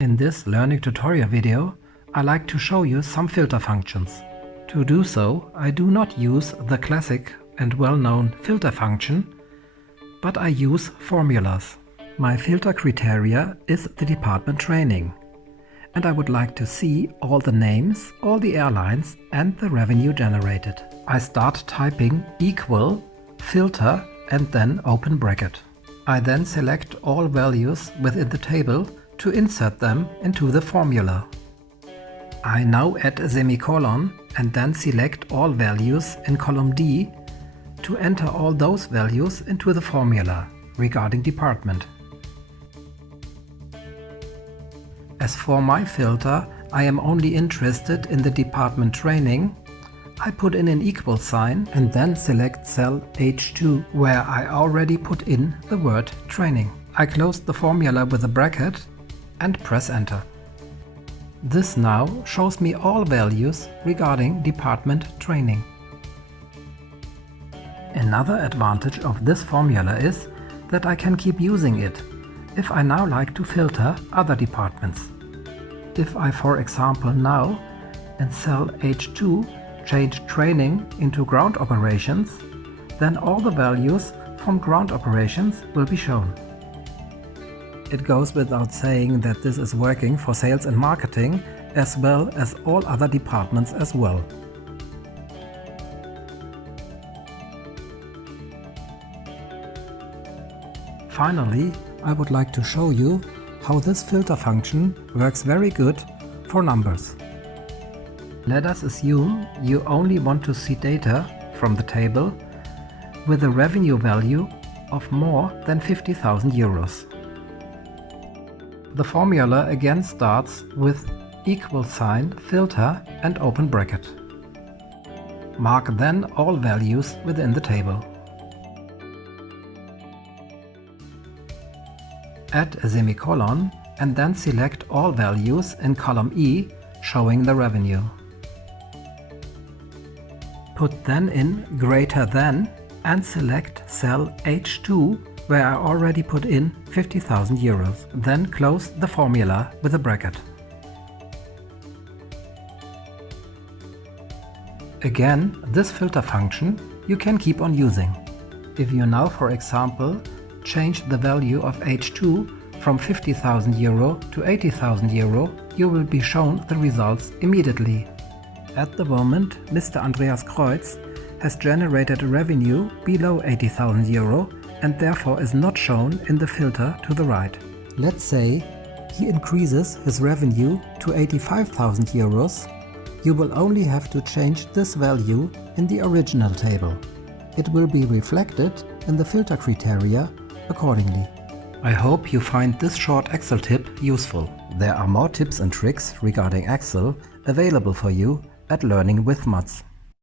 In this learning tutorial video, I like to show you some filter functions. To do so, I do not use the classic and well-known filter function, but I use formulas. My filter criteria is the department training, and I would like to see all the names, all the airlines and the revenue generated. I start typing equal, filter and then open bracket. I then select all values within the table to insert them into the formula. I now add a semicolon and then select all values in column D to enter all those values into the formula regarding department. As for my filter, I am only interested in the department training. I put in an equal sign and then select cell H2 where I already put in the word training. I close the formula with a bracket and press enter. This now shows me all values regarding department training. Another advantage of this formula is that I can keep using it if I now like to filter other departments. If I, for example, now in cell H2 change training into ground operations, then all the values from ground operations will be shown. It goes without saying that this is working for sales and marketing as well as all other departments as well. Finally, I would like to show you how this filter function works very good for numbers. Let us assume you only want to see data from the table with a revenue value of more than 50,000 euros. The formula again starts with equal sign, filter and open bracket. Mark then all values within the table. Add a semicolon and then select all values in column E showing the revenue. Put then in greater than and select cell H2 where I already put in 50,000 euros. Then close the formula with a bracket. Again, this filter function you can keep on using. If you now, for example, change the value of H2 from 50,000 euro to 80,000 euro, you will be shown the results immediately. At the moment, Mr. Andreas Kreuz has generated a revenue below 80,000 euro and therefore is not shown in the filter to the right. Let's say he increases his revenue to 85,000 euros. You will only have to change this value in the original table. It will be reflected in the filter criteria accordingly. I hope you find this short Excel tip useful. There are more tips and tricks regarding Excel available for you at Learning with Matz.